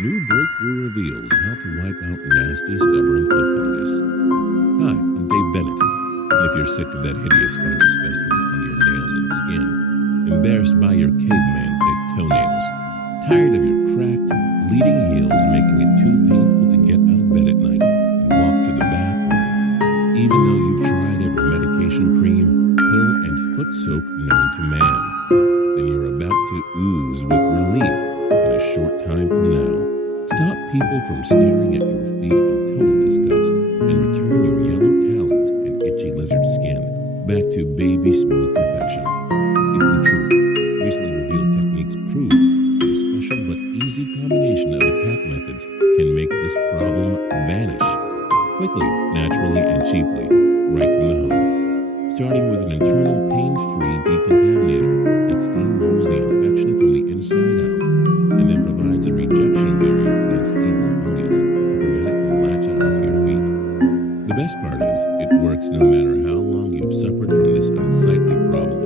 New breakthrough reveals how to wipe out nasty, stubborn foot fungus. Hi, I'm Dave Bennett, and if you're sick of that hideous fungus festering under your nails and skin, embarrassed by your caveman-thick toenails, tired of your cracked, bleeding heels making it too painful to get out of bed at night and walk to the bathroom, even though you've tried every medication, cream, pill, and foot soap known to man, then you're about to ooze with relief in a short time from now. Stop people from staring at your feet in total disgust and return your yellow talons and itchy lizard skin back to baby smooth perfection. It's the truth. Recently revealed techniques prove that a special but easy combination of attack methods can make this problem vanish quickly, naturally, and cheaply, right from the home. Starting with an internal pain-free decontaminator that steamrolls the infection from the inside out and then provides a rejection barrier against evil fungus to prevent it from latching onto your feet. The best part is, it works no matter how long you've suffered from this unsightly problem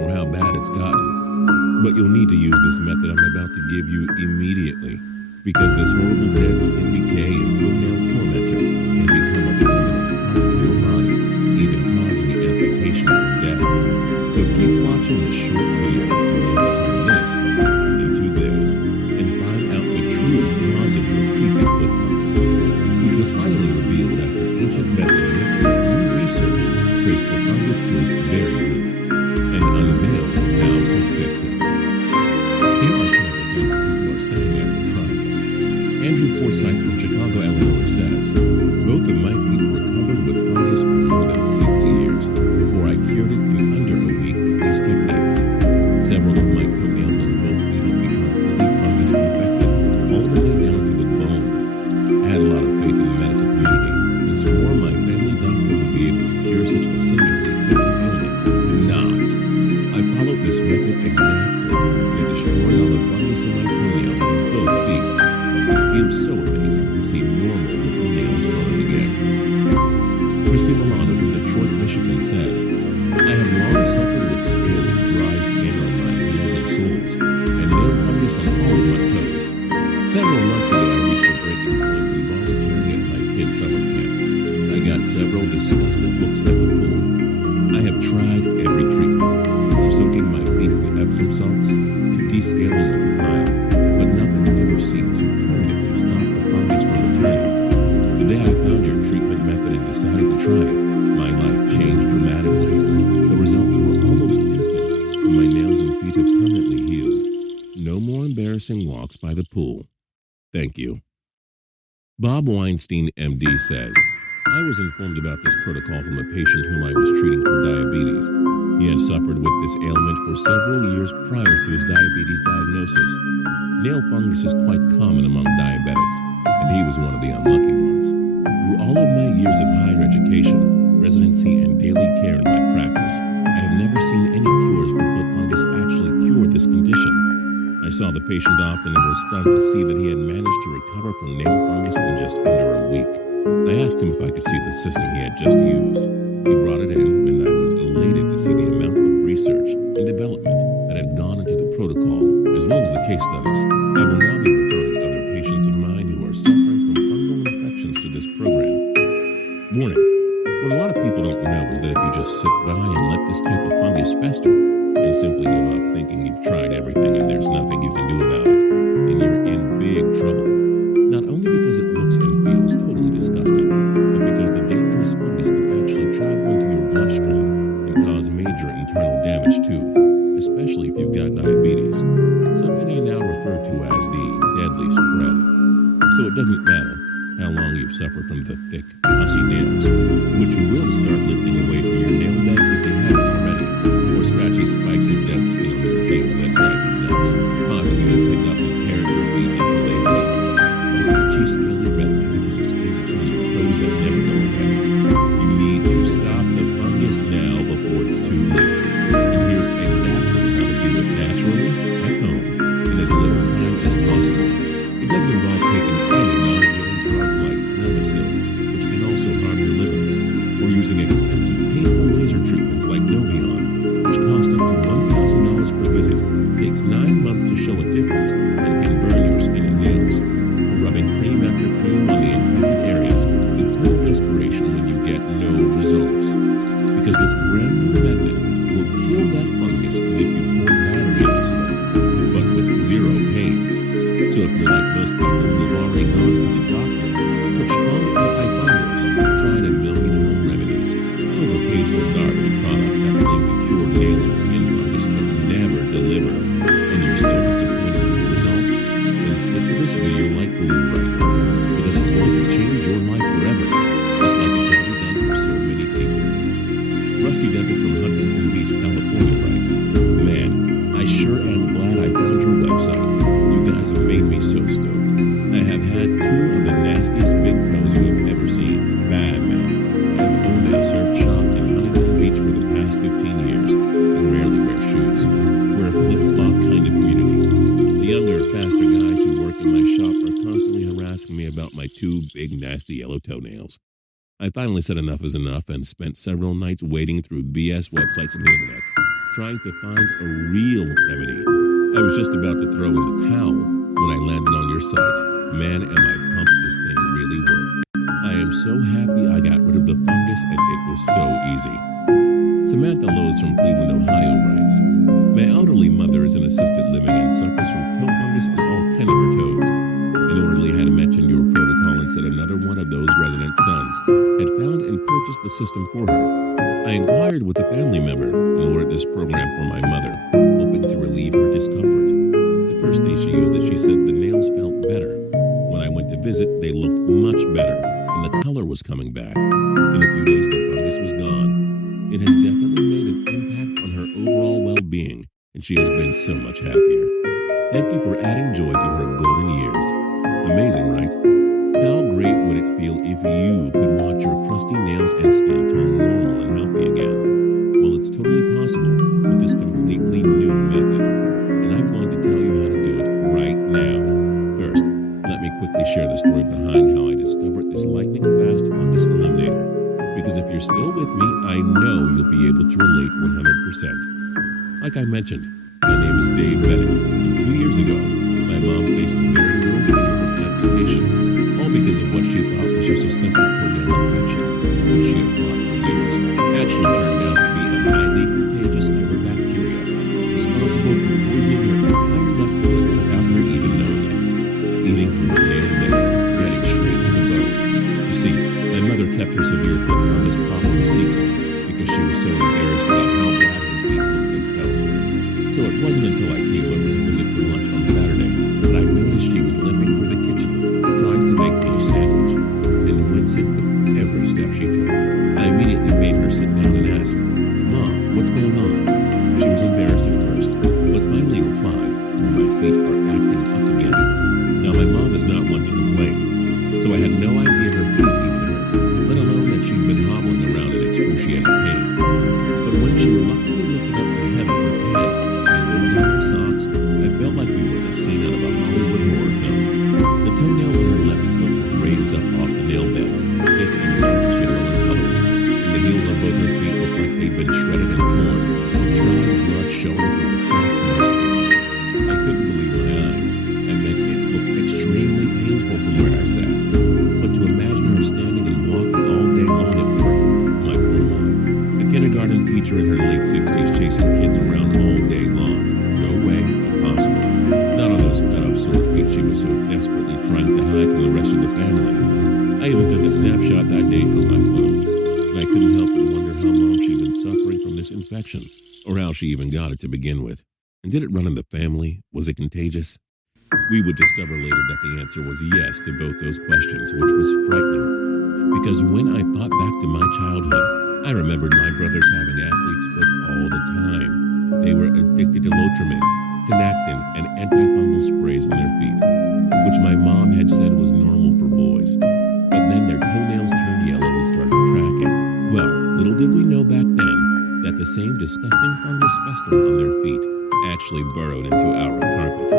or how bad it's gotten. But you'll need to use this method I'm about to give you immediately, because this horrible dead skin decay and toenail tormentor can become a permanent part of your body, even causing amputation or death. So keep watching this short video if you want to turn this into this and find out the true cause of your creepy foot fungus, which was finally revealed after ancient methods mixed with new research traced the fungus to its very root and unveiled how to fix it. Here are some of the things people are saying after trying it. Andrew Forsyth from Chicago, Illinois says, both of my feet were covered with fungus for more than 6 years before I cured it in under a week with these techniques. Several of my toenails on both feet have become fully fungus infected, all the way down to the bone. I had a lot of faith in the medical community and swore my family doctor would be able to cure such a seemingly simple ailment. Not. I followed this method exactly, and it destroyed all the fungus in my toenails on both feet. It feels so amazing to see normal-looking nails growing again. Christy Milano from Detroit, Michigan says, I have long suffered with scaly, dry skin on my heels and soles, and nail fungus on all of my toes. Several months ago, I reached a breaking point when volunteering at my kids' summer camp. I got several disgusted looks at the pool. I have tried every treatment, from soaking my feet with Epsom salts to descaling with a file, but nothing ever seemed to permanently stop the fungus from returning. Today I found your treatment method and decided to try it. My life changed dramatically. The results were almost instant, and my nails and feet have permanently healed. No more embarrassing walks by the pool. Thank you. Bob Weinstein, MD, says, I was informed about this protocol from a patient whom I was treating for diabetes. He had suffered with this ailment for several years prior to his diabetes diagnosis. Nail fungus is quite common among diabetics, and he was one of the unlucky ones. Through all of my years of higher education, residency, and daily care in my practice, I have never seen any cures for foot fungus actually cure this condition. I saw the patient often and was stunned to see that he had managed to recover from nail fungus in just under a week. I asked him if I could see the system he had just used. He brought it in, and I was elated to see the amount of research and development that had gone into the protocol, as well as the case studies. I will now be referring other patients of mine who are suffering from fungal infections to this program. Warning: what a lot of people don't know is that if you just sit by and let this type of fungus fester and simply give up thinking you've tried everything and there's nothing you can do about it, then you're in big trouble. Not only because it looks and feels totally disgusting, but because the dangerous fungus can actually travel into your bloodstream and cause major internal damage too, especially if you've got diabetes, something I now refer to as the deadly spread. So it doesn't matter how long you've suffered from the thick, pussy nails, which will start lifting away from your nail beds if they haven't already, or scratchy spikes of dead skin on your heels that drive you nuts, causing you to pick up and tear at your feet until they bleed, or itchy, scaly red patches of skin between your toes that never go away. You need to stop the fungus now before it's too late. And here's exactly how to do it naturally, at home, in as little time as possible. It doesn't involve taking any nauseating drugs like Levocil, which can also harm your liver, or using expensive, painful laser treatments like Novion, which cost up to $1,000 per visit, takes 9 months to show a difference, and can burn your skin and nails. So if you're like most people who have already gone to the doctor, took strong antifungals, tried a million home remedies, overpaid for garbage products that claim to cure nail and skin fungus but never deliver, and you're still disappointed with the results, then stick to this video like glue right now, because it's going to change your life forever, just like it's already done for so many people. Rusty Denton from Huntington Beach, California writes, "Man, I sure am glad I found your website. You guys have made me so stoked. I have had 2 of the nastiest big toes you have ever seen. Bad, man. I have owned a surf shop in Huntington Beach for the past 15 years and rarely wear shoes. We're a flip-flop kind of community. The younger, faster guys who work in my shop are constantly harassing me about my 2 big, nasty yellow toenails. I finally said enough is enough and spent several nights wading through BS websites on the internet, trying to find a real remedy. I was just about to throw in the towel when I landed on your site. Man, am I pumped this thing really worked. I am so happy I got rid of the fungus and it was so easy." Samantha Lowe's from Cleveland, Ohio writes, "My elderly mother is in assisted living and suffers from toe fungus on all 10 of her toes. An orderly had mentioned your protocol and said another one of those resident sons had found and purchased the system for her. I inquired with a family member and ordered this program for my mother, hoping to relieve her discomfort. The first day she used it, she said the nails felt better. When I went to visit, they looked much better, and the color was coming back. In a few days, the fungus was gone. It has definitely made an impact on her overall well-being, and she has been so much happier. Thank you for adding joy to her golden years." Amazing, right? How great would it feel if you could watch your crusty nails and skin turn normal and healthy again? Well, it's totally possible with this completely new method, and I'm going to tell you how to do it right now. First, let me quickly share the story behind how I discovered this lightning-fast fungus eliminator, because if you're still with me, I know you'll be able to relate 100%. Like I mentioned, my name is Dave Bennett, and 2 years ago, my mom faced the very real fear of amputation, all because of what she thought was just a simple toenail infection, which she had fought for years, actually turned out to be a highly contagious killer bacteria, responsible for poisoning her entire left foot without her even knowing it, eating through her nail beds, getting straight to the bone. You see, my mother kept her severe foot fungus problem a secret because she was so embarrassed about how bad her feet looked and felt. So it wasn't until I came over to visit for lunch on Saturday that I noticed she was limping through the kitchen, trying to make me a sandwich, and wincing with every step she took. I immediately made her sit down and ask, "Mom, what's going on?" She was embarrassed at first, but finally replied, "Oh, my feet are acting up again." Now, my mom is not one to complain, so I had no idea her feet even hurt, let alone that she'd been hobbling around in excruciating pain. But when she reluctantly lifted up the hem of her pants and rolled down her socks, I felt like we were in a scene out of a Hollywood horror film. The toenails in her left foot were raised up off the nail beds, thick and darkish yellow in color, and the heels on both her feet looked like they'd been shredded and torn, with dried blood showing through the cracks in her skin. I couldn't believe my eyes, and that it looked extremely painful from where I sat. But to imagine her standing and walking all day long at work, my poor mom, a kindergarten teacher in her late 60s chasing kids around all day long, no way, impossible. Not on those cut-up sore feet she was so desperately trying to hide from the rest of the family. I even took a snapshot that day from my phone, and I couldn't help but wonder how long she'd been suffering from this infection, or how she even got it to begin with. And did it run in the family? Was it contagious? We would discover later that the answer was yes to both those questions, which was frightening. Because when I thought back to my childhood, I remembered my brothers having athlete's foot all the time. They were addicted to Lotrimin, Tinactin, and antifungal sprays on their feet, which my mom had said was normal for boys. But then their toenails turned yellow and started cracking. Well, little did we know back then that the same disgusting fungus festering on their feet actually burrowed into our carpet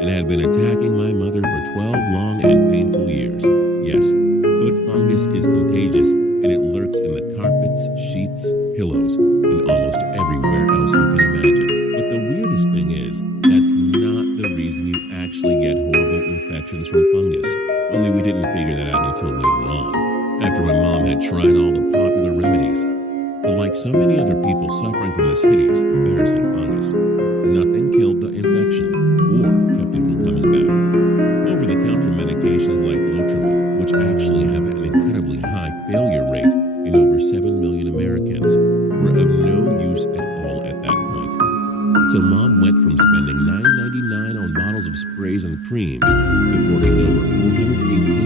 and had been attacking my mother for 12 long and painful years. Yes, foot fungus is contagious, and it lurks in the carpets, sheets, pillows, and almost everywhere else you can imagine. But the weirdest thing is, that's not the reason you actually get horrible infections from fungus. Only we didn't figure that out until later on, after my mom had tried all the popular remedies. But like so many other people suffering from this hideous, embarrassing fungus, nothing killed the infection or kept it from coming back. in over 7 million Americans were of no use at all at that point. So Mom went from spending $9.99 on bottles of sprays and creams to working over 418